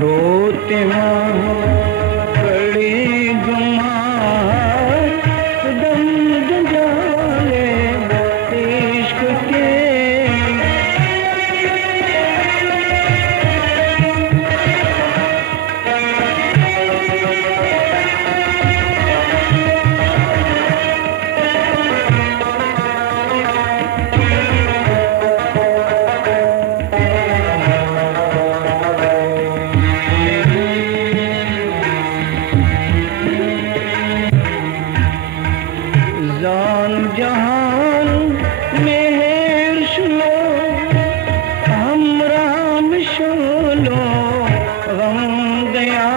रोते माँ कड़ी गुमार दम जंजाले इश्क के। जान जहान मेहर शुलो हमराम शुलो गम गया।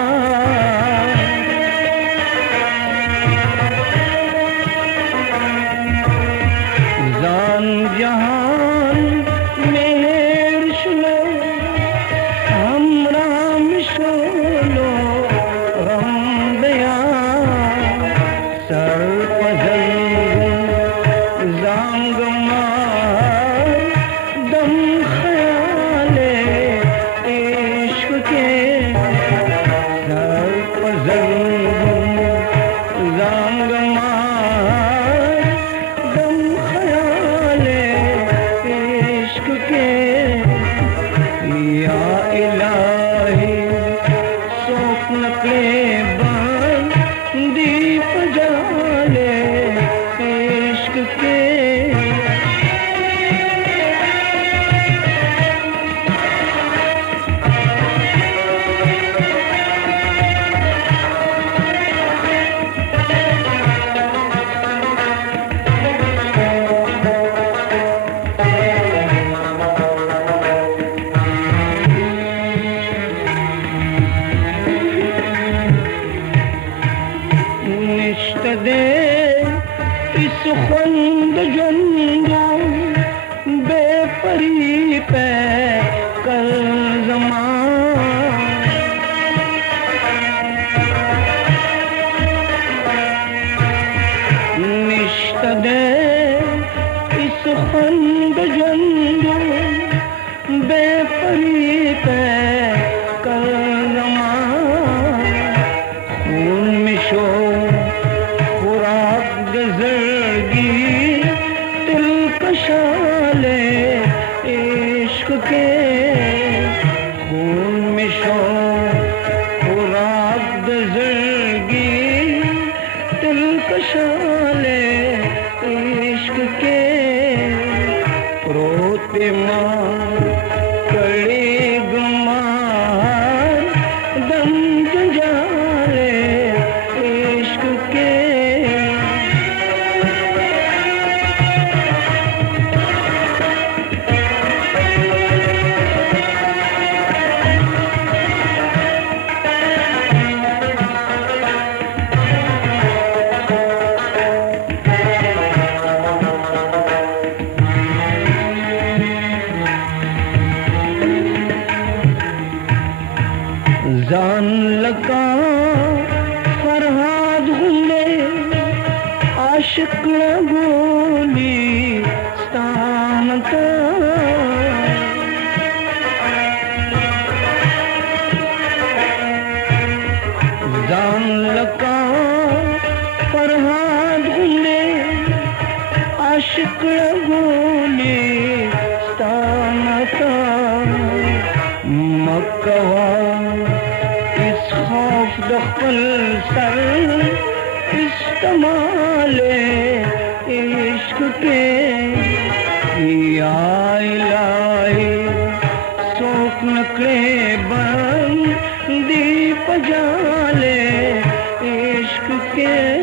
जान जहान मेहर शुलो हमराम शुलो गम गया। सर दम ख्याले इश्क के। सर जांगमार दम ख्याले इश्क के। या इलाही स्वप्न के बंदी पजाले इश्क के। दे इस खुंद जंदो बेपरी पे कल ज़मान। निश्त दे इस खुंद जंदो बेपरी पे कल ज़मान। खून मिशो गजरगी तिलकशाले इश्क के। खून मिशो खुराक गजरगी तिलकशाले इश्क के। रोते माँ कड़ी गुमार दम जंजाले इश्क के। जान लगा फरहाद गुले आशिक गोली स्थानता। जान लगा फरहाद गुले आशिक गोली स्थानता। मक्का इस खौफ दखल सर इस्तेमाले इश्क के। या इलाही स्वप्न के बंदी पजाले इश्क के।